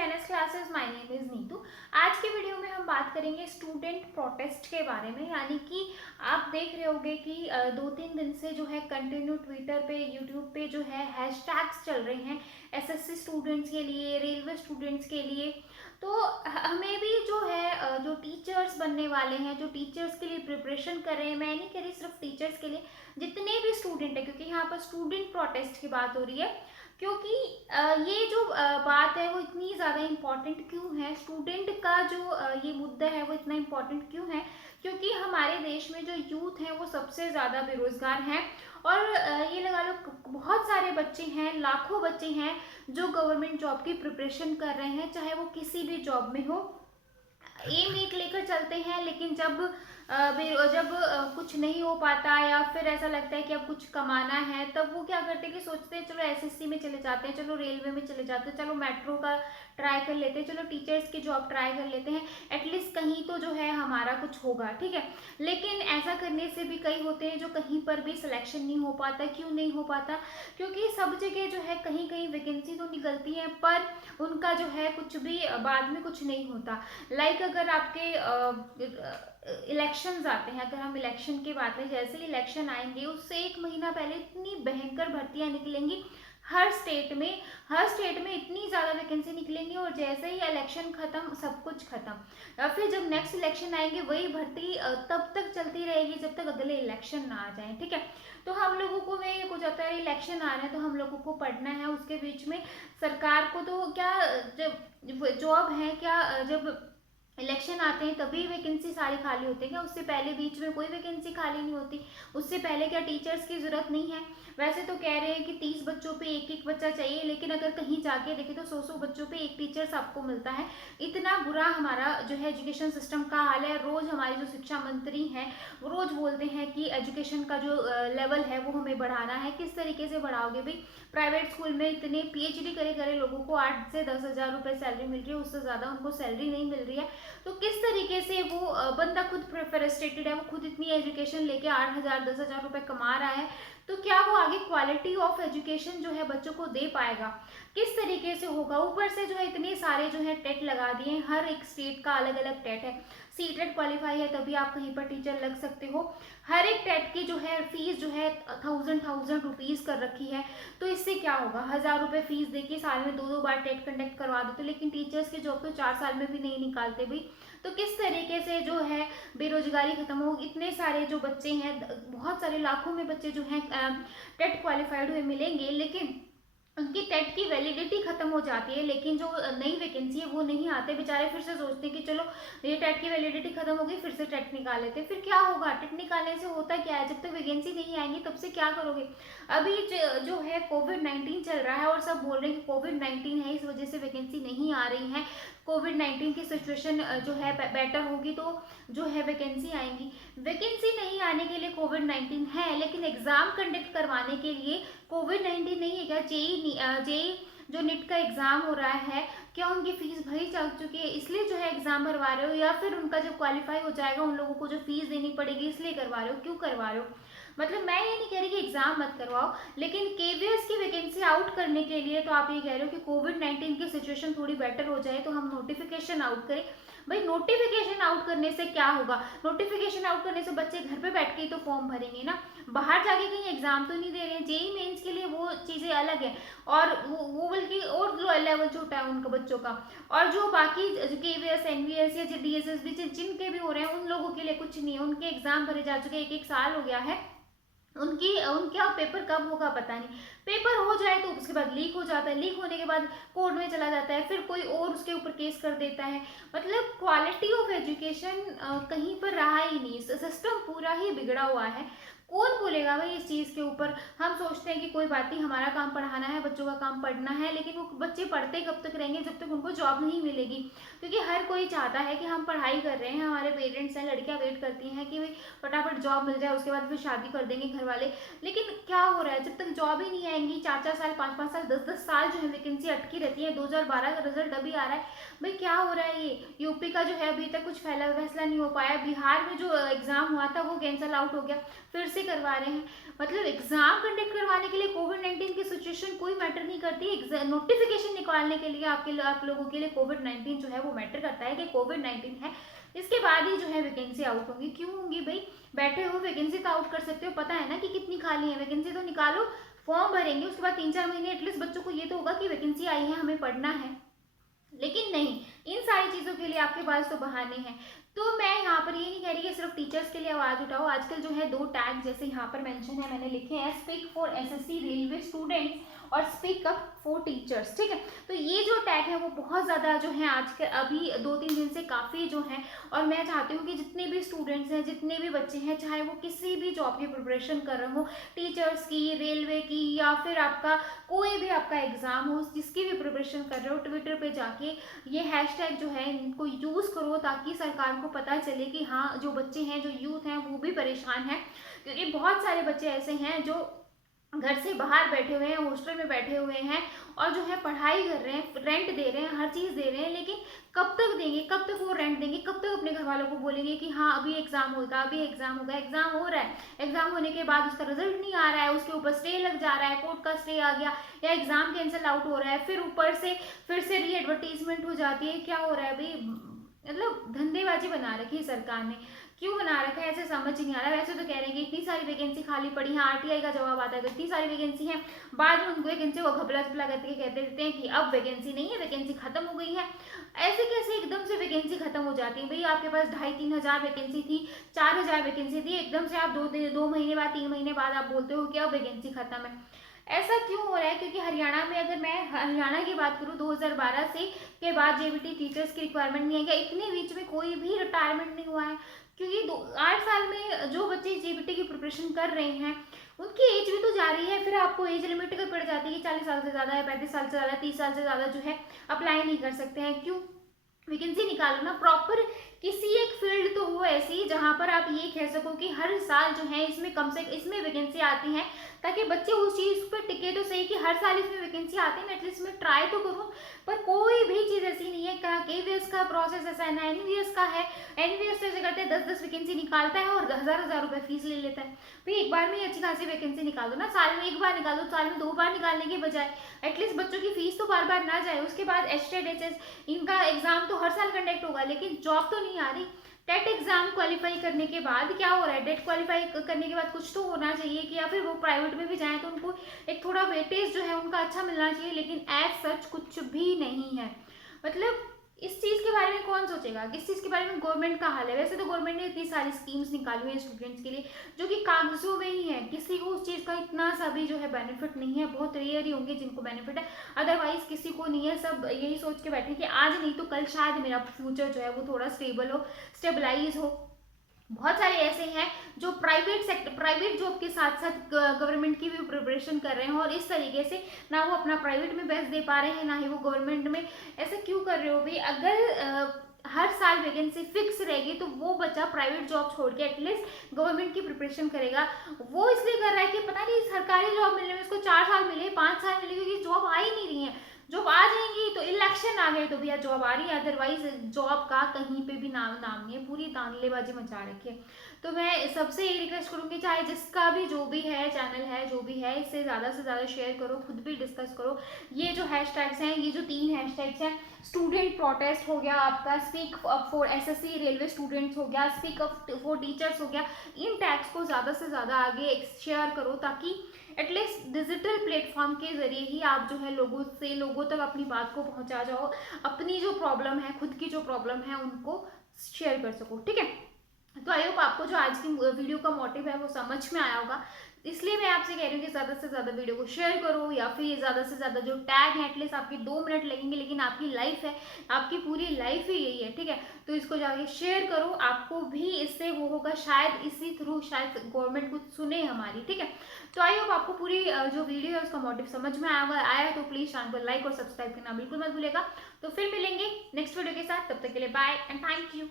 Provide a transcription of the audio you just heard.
NS classes. My name is Neetu. आज के video में हम बात करेंगे स्टूडेंट प्रोटेस्ट के बारे में। यानी कि आप देख रहे होंगे कि 2-3 दिन से जो है कंटिन्यू ट्विटर पे, यूट्यूब पे जो है हैशटैग्स चल रहे हैं एसएससी स्टूडेंट्स के लिए, रेलवे स्टूडेंट्स के लिए। तो हमें भी जो है जो टीचर्स बनने वाले हैं, जो टीचर्स के लिए प्रिपरेशन कर रहे हैं, मैं नहीं कह रही सिर्फ टीचर्स के लिए, जितने भी स्टूडेंट है, क्योंकि यहाँ पर स्टूडेंट प्रोटेस्ट की बात हो रही है। क्योंकि ये जो बात है वो इतनी ज़्यादा इम्पॉर्टेंट क्यों है, स्टूडेंट का जो ये मुद्दा है वो इतना इम्पॉर्टेंट क्यों है, क्योंकि हमारे देश में जो यूथ है वो सबसे ज़्यादा बेरोजगार हैं। और ये लगा लो बहुत सारे बच्चे हैं, लाखों बच्चे हैं जो गवर्नमेंट जॉब की प्रिपरेशन कर रहे हैं, चाहे वो किसी भी जॉब में हो। एम एक लेकर चलते हैं, लेकिन जब कुछ नहीं हो पाता या फिर ऐसा लगता है कि अब कुछ कमाना है, तब वो क्या करते हैं कि सोचते हैं चलो एसएससी में चले जाते हैं, चलो रेलवे में चले जाते हैं, चलो मेट्रो का ट्राई कर लेते हैं, चलो टीचर्स की जॉब ट्राई कर लेते हैं, एटलीस्ट कहीं तो जो है हमारा कुछ होगा, ठीक है। लेकिन ऐसा करने से भी कई होते हैं जो कहीं पर भी सिलेक्शन नहीं हो पाता। क्यों नहीं हो पाता? क्योंकि सब जगह जो है कहीं कहीं वैकेंसी तो निकलती है, पर उनका जो है कुछ भी बाद में कुछ नहीं होता। लाइक अगर आपके इलेक्शंस आते हैं, अगर हम इलेक्शन की बात करें, जैसे ही इलेक्शन आएंगे उससे 1 महीना पहले इतनी भयंकर भर्तियां निकलेंगी हर स्टेट में इतनी ज़्यादा वैकेंसी निकलेंगी, और जैसे ही इलेक्शन खत्म सब कुछ खत्म। या फिर जब नेक्स्ट इलेक्शन आएंगे वही भर्ती तब तक चलती रहेगी जब तक अगले इलेक्शन ना आ जाए, ठीक है। तो हम लोगों को में कुछ आता है, इलेक्शन आ रहे हैं तो हम लोगों को पढ़ना है, उसके बीच में सरकार को तो क्या, जब जॉब है क्या, जब इलेक्शन आते हैं तभी वैकेंसी सारी खाली होती है क्या? उससे पहले बीच में कोई वैकेंसी खाली नहीं होती? उससे पहले क्या टीचर्स की जरूरत नहीं है? वैसे तो कह रहे हैं कि 30 बच्चों पे एक एक बच्चा चाहिए, लेकिन अगर कहीं जाके देखें तो 100 बच्चों पे एक टीचर आपको मिलता है। इतना बुरा हमारा जो है एजुकेशन सिस्टम का हाल है। रोज हमारे जो शिक्षा मंत्री हैं वो रोज बोलते हैं कि एजुकेशन का जो लेवल है वो हमें बढ़ाना है। किस तरीके से बढ़ाओगे भाई? प्राइवेट स्कूल में इतने पीएचडी करे करे लोगों को 8 से 10 हज़ार रुपए सैलरी मिल रही है, उससे ज्यादा उनको सैलरी नहीं मिल रही है। तो किस तरीके से वो बंदा खुद फ्रस्ट्रेटेड है, वो खुद इतनी एजुकेशन लेके 8 हज़ार 10 हज़ार रुपए कमा रहा है, तो क्या वो आगे क्वालिटी ऑफ एजुकेशन जो है बच्चों को दे पाएगा? किस तरीके से होगा? ऊपर से जो है इतने सारे जो है टेट लगा दिए हैं, हर एक स्टेट का अलग अलग टेट है। सी टेट क्वालिफाई है तभी आप कहीं पर टीचर लग सकते हो। हर एक टेट की जो है फीस जो है थाउजेंड रुपीज कर रखी है। तो इससे क्या होगा? 1,000 रुपए फीस देके साल में 2-2 बार टेट कंडक्ट करवा दो, तो लेकिन टीचर्स की जॉब तो 4 साल में भी नहीं निकालते भाई। तो किस तरीके से जो है बेरोजगारी खत्म हो? इतने सारे जो बच्चे हैं, बहुत सारे लाखों में बच्चे जो हैं टेट क्वालिफाइड हुए मिलेंगे, लेकिन उनकी टेट की वैलिडिटी खत्म हो जाती है, लेकिन जो नई वैकेंसी है वो नहीं आते। बेचारे फिर से सोचते हैं कि चलो ये टेट की वैलिडिटी खत्म हो गई, फिर से टेट निकाल लेते। फिर क्या होगा? टेट निकालने से होता क्या है? जब तक वैकेंसी नहीं आएंगी तब से क्या करोगे? अभी जो है कोविड-19 चल रहा है और सब बोल रहे हैं कि कोविड-19 है, इस वजह से वैकेंसी नहीं आ रही है। कोविड-19 की सिचुएशन जो है बेटर होगी तो जो है वैकेंसी आएंगी। वैकेंसी नहीं आने के लिए कोविड-19 है, लेकिन एग्जाम कंडक्ट करवाने के लिए कोविड-19 नहीं है क्या? जेई जो नीट का एग्जाम हो रहा है, क्या उनकी फीस भरी जा चुकी है इसलिए जो है एग्जाम भरवा रहे हो, या फिर उनका जब क्वालिफाई हो जाएगा उन लोगों को जो फीस देनी पड़ेगी इसलिए करवा रहे हो? क्यों करवा रहे हो? मतलब मैं ये नहीं कह रही कि एग्जाम मत करवाओ, लेकिन केवीएस की वैकेंसी आउट करने के लिए तो आप ये कह रहे हो कि कोविड-19 की सिचुएशन थोड़ी बेटर हो जाए तो हम नोटिफिकेशन आउट करें। भाई नोटिफिकेशन आउट करने से क्या होगा? नोटिफिकेशन आउट करने से बच्चे घर पे बैठ के ही तो फॉर्म भरेंगे ना, बाहर जाके कहीं एग्जाम तो नहीं दे रहे हैं। जेई मेंस के लिए वो चीजें अलग है, और वो बल्कि और लो लेवल छोटा है उनका बच्चों का। और जो बाकी केवीएस एनवीएस या डीएसएस भी जिनके भी हो रहे हैं उन लोगों के लिए कुछ नहीं है। उनके एग्जाम भरे जा चुके, 1-1 साल हो गया है। उनका पेपर कब होगा पता नहीं। पेपर हो जाए तो उसके बाद लीक हो जाता है, लीक होने के बाद कोर्ट में चला जाता है, फिर कोई और उसके ऊपर केस कर देता है। मतलब क्वालिटी ऑफ एजुकेशन कहीं पर रहा ही नहीं, सिस्टम पूरा ही बिगड़ा हुआ है। कौन बोलेगा भाई इस चीज़ के ऊपर? हम सोचते हैं कि कोई बात नहीं, हमारा काम पढ़ाना है, बच्चों का काम पढ़ना है, लेकिन वो बच्चे पढ़ते कब तक रहेंगे? जब तक उनको जॉब नहीं मिलेगी। क्योंकि हर कोई चाहता है कि हम पढ़ाई कर रहे हैं, हमारे पेरेंट्स हैं, लड़कियां वेट करती हैं कि भाई फटाफट जॉब मिल जाए, उसके बाद फिर शादी कर देंगे घर वाले। लेकिन क्या हो रहा है? जब तक जॉब ही नहीं आएंगी, 4-4 साल 5-5 साल 10-10 साल जो है वैकेंसी अटकी रहती है। 2012 का रिजल्ट अभी आ रहा है। भाई क्या हो रहा है? ये यूपी का जो है अभी तक कुछ फैसला नहीं हो पाया। बिहार में जो एग्जाम हुआ था वो कैंसल आउट हो गया, फिर से से करवा रहे हैं। मतलब एग्जाम कंडक्ट करवाने के लिए कोविड-19 की सिचुएशन कोई मैटर नहीं करती। नोटिफिकेशन निकालने के लिए आप लोगों के लिए कोविड-19 जो है वो मैटर करता है कि कोविड-19 है, इसके बाद ही जो है वैकेंसी आउट होंगी। क्यों होंगी भाई? बैठे हो वैकेंसी तो आउट कर सकते हो, पता है ना कि कितनी खाली है, वैकेंसी तो निकालो, फॉर्म भरेंगे, उसके बाद 3-4 महीने एटलीस्ट बच्चों को ये तो होगा कि वैकेंसी आई है, हमें पढ़ना है। लेकिन नहीं, इन सारी चीज़ों के लिए आपके पास तो बहाने हैं। तो मैं यहाँ पर ये नहीं कह रही कि सिर्फ टीचर्स के लिए आवाज़ उठाओ। आजकल जो है 2 टैग जैसे यहाँ पर मेंशन है, मैंने लिखे हैं, speak for SSC railway students और स्पीक अप फॉर टीचर्स, ठीक है। तो ये जो टैग है वो बहुत ज़्यादा जो है आज के अभी 2-3 दिन से काफ़ी जो है, और मैं चाहती हूँ कि जितने भी स्टूडेंट्स हैं, जितने भी बच्चे हैं, चाहे वो किसी भी जॉब की प्रिपरेशन कर रहे हो, टीचर्स की, रेलवे की, या फिर आपका कोई भी आपका एग्ज़ाम हो, जिसकी भी प्रिपरेशन कर रहे हो, ट्विटर पे जाके ये हैशटैग जो है इनको यूज़ करो, ताकि सरकार को पता चले कि हाँ, जो बच्चे हैं, जो यूथ हैं, वो भी परेशान हैं। क्योंकि बहुत सारे बच्चे ऐसे हैं जो घर से बाहर बैठे हुए हैं, हॉस्टल में बैठे हुए हैं, और जो है पढ़ाई कर रहे हैं, रेंट दे रहे हैं, हर चीज़ दे रहे हैं, लेकिन कब तक देंगे, कब तक वो रेंट देंगे, कब तक अपने घर वालों को बोलेंगे कि हाँ अभी एग्जाम होगा, अभी एग्जाम होगा। एग्जाम हो रहा है, एग्जाम होने के बाद उसका रिजल्ट नहीं आ रहा है, उसके ऊपर स्टे लग जा रहा है, कोर्ट का स्टे आ गया, या एग्जाम कैंसिल आउट हो रहा है, फिर ऊपर से फिर से री एडवर्टीजमेंट हो जाती है। क्या हो रहा है भाई? मतलब धंधेबाजी बना रखी है सरकार ने। क्यों बना रखा है ऐसे समझ ही नहीं आ रहा। वैसे तो कह रहे हैं कि इतनी सारी वैकेंसी खाली पड़ी है, आरटीआई का जवाब आता है तो इतनी सारी वैकेंसी है, बाद में उनको वैकेंसी को घपला चपला करके कहते देते हैं कि अब वैकेंसी नहीं है, वैकेंसी खत्म हो गई है। ऐसे कैसे एकदम से वैकेंसी खत्म हो जाती है भाई? आपके पास 2,500-3 हज़ार वैकेंसी थी, 4,000 वैकेंसी थी, एकदम से आप 2 महीने बाद, 3 महीने बाद आप बोलते हो कि अब वैकेंसी खत्म है। ऐसा क्यों हो रहा है? क्योंकि हरियाणा में, अगर मैं हरियाणा की बात करूँ, 2012 से के बाद जेबीटी टीचर्स की रिक्वायरमेंट नहीं है क्या? इतने बीच में कोई भी रिटायरमेंट नहीं हुआ है, क्योंकि 8 साल में जो बच्चे जेबीटी की प्रिपरेशन कर रहे हैं उनकी एज भी तो जा रही है। फिर आपको एज लिमिट कर पड़ जाती है कि 40 साल से ज़्यादा है, 35 साल से ज़्यादा, 30 साल से ज़्यादा जो है अप्लाई नहीं कर सकते हैं। क्यों? वैकेंसी निकालो ना प्रॉपर, किसी एक फील्ड तो हो ऐसी जहां पर आप ये कह सको कि हर साल जो है इसमें कम से इसमें वैकेंसी आती है, ताकि बच्चे उस चीज़ पर टिके तो सही कि हर साल इसमें वैकेंसी आती है, मैं एटलीस्ट मैं ट्राई तो करूं। पर कोई भी चीज़ ऐसी नहीं है। केवीएस का प्रोसेस ऐसा है ना, एनवीएस का है। एनवीएस तो ऐसे करते हैं 10-10 वैकेंसी निकालता है और 1000-1000 रुपये फीस ले लेता है। भाई एक बार में ही अच्छी खासी वैकेंसी निकाल दो ना, साल में एक बार निकाल दो, साल में 2 बार निकालने के बजाय एटलीस्ट बच्चों की फीस तो बार बार ना जाए। उसके बाद एचटेट एचएस इनका एग्जाम तो हर साल कंडक्ट होगा, लेकिन जॉब तो नहीं आ रही। टेट एग्जाम क्वालिफाई करने के बाद क्या हो रहा है? टेट क्वालिफाई करने के बाद कुछ तो होना चाहिए कि, या फिर वो प्राइवेट में भी जाएं तो उनको एक थोड़ा वेटेज जो है उनका अच्छा मिलना चाहिए, लेकिन एज सच कुछ भी नहीं है। मतलब इस चीज़ के बारे में कौन सोचेगा? किस चीज़ के बारे में गवर्नमेंट का हाल है। वैसे तो गवर्नमेंट ने इतनी सारी स्कीम्स निकाली हुई है स्टूडेंट्स के लिए, जो कि कागजों में ही है, किसी को उस चीज़ का इतना सा भी जो है बेनिफिट नहीं है। बहुत रेयर ही होंगे जिनको बेनिफिट है, अदरवाइज किसी को नहीं है। सब यही सोच के बैठे कि आज नहीं तो कल शायद मेरा फ्यूचर जो है वो थोड़ा स्टेबल हो, स्टेबलाइज हो। बहुत सारे ऐसे हैं जो प्राइवेट जॉब के साथ साथ गवर्नमेंट की भी प्रिपरेशन कर रहे हैं, और इस तरीके से ना वो अपना प्राइवेट में बेस्ट दे पा रहे हैं, ना ही वो गवर्नमेंट में। ऐसा क्यों कर रहे हो भाई? अगर हर साल वैकेंसी फिक्स रहेगी तो वो बच्चा प्राइवेट जॉब छोड़ के एटलीस्ट गवर्नमेंट की प्रिपरेशन करेगा। वो इसलिए कर रहा है कि पता नहीं सरकारी जॉब मिलने में इसको 4 साल मिले, 5 साल मिले, क्योंकि जॉब आ ही नहीं रही है। जॉब आ जाएंगी तो इलेक्शन आ गए तो भैया जॉब आ रही है, अदरवाइज जॉब का कहीं पे भी नाम नहीं है। पूरी दांगलेबाजी मचा रखी है। तो मैं सबसे ये रिक्वेस्ट करूंगी, चाहे जिसका भी जो भी है चैनल है, जो भी है, इससे ज़्यादा से ज़्यादा शेयर करो, खुद भी डिस्कस करो। ये जो हैशटैग्स हैं, ये जो 3 हैशटैग्स हैं, स्टूडेंट प्रोटेस्ट हो गया आपका, speak up for SSC railway students हो गया, स्पीक अप फॉर टीचर्स हो गया, इन टैग्स को ज़्यादा से ज़्यादा आगे शेयर करो, ताकि एटलीस्ट डिजिटल प्लेटफॉर्म के जरिए ही आप जो है लोगों तक अपनी बात को पहुंचा जाओ, अपनी जो प्रॉब्लम है, खुद की जो प्रॉब्लम है, उनको शेयर कर सको। ठीक है, तो आई होप आपको जो आज की वीडियो का मोटिव है वो समझ में आया होगा। इसलिए मैं आपसे कह रही हूँ कि ज़्यादा से ज़्यादा वीडियो को शेयर करो, या फिर ज़्यादा से ज़्यादा जो टैग है, एटलीस्ट आपकी 2 मिनट लगेंगे, लेकिन आपकी लाइफ है, आपकी पूरी लाइफ ही यही है। ठीक है, तो इसको जाके शेयर करो, आपको भी इससे वो होगा, शायद इसी थ्रू शायद गवर्नमेंट कुछ सुने हमारी। ठीक है, तो आई होप आपको पूरी जो वीडियो है उसका मोटिव समझ में आया तो प्लीज़ चैनल को लाइक और सब्सक्राइब करना बिल्कुल मत भूलेगा। तो फिर मिलेंगे नेक्स्ट वीडियो के साथ, तब तक के लिए बाय एंड थैंक यू।